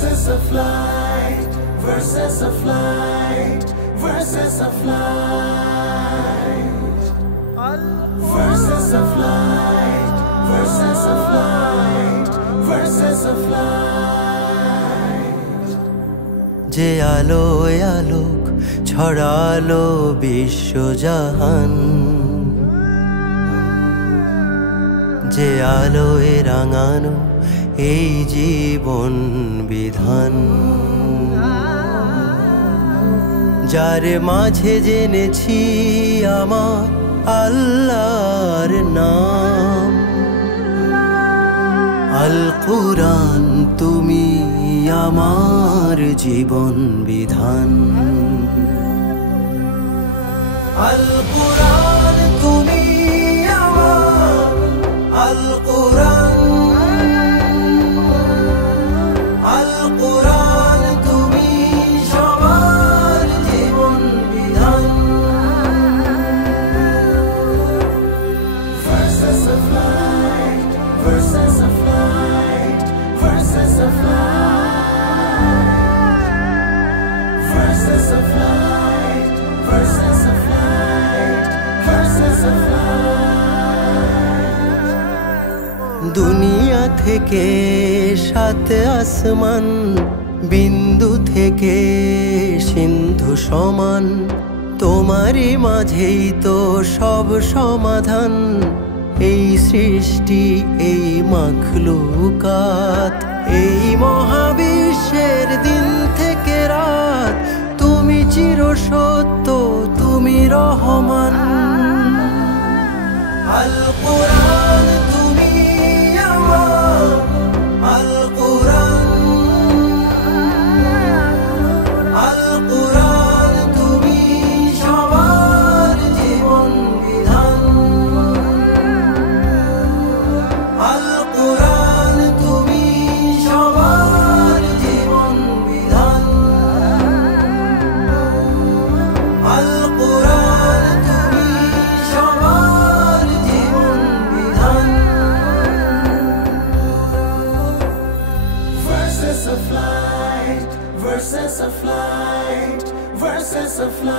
verses of light, verses of light, verses of light, verses of light, verses of light, verses of light. যে আলোয় আলোক ছড়ালো বিশ্বজাহান, যে আলোয় রাঙানো এই জীবন বিধান, যার মাঝে জেনেছি আমার আল্লাহর নাম। আল কুরআন তুমি আমার জীবন বিধান, আল কুরআন তুমি আমার, আল কুরআন, আল কুরআন তুমি সবার জীবন বিধান। Verses of light, verses of light, verses of light, verses of light, verses of light, verses of light. দুনিয়া থেকে সাত আসমান, বিন্দু থেকে সিন্ধু সমান, তোমারই মাঝেই তো সব সমাধান। এই সৃষ্টি, এই মাখলুকাত, এই মহাবিশ্বের দিন থেকে রাত, তুমি চিরসত্য, তুমি রহমান। আল কুরআন তুমি আমার, আল কুরআন, আল কুরআন তুমি সবার জীবন বিধান, আল কুরআন তুমি সবার জীবন বিধান, আল কুরআন তুমি সবার জীবন বিধান। Verses of light, verses of light, verses of light.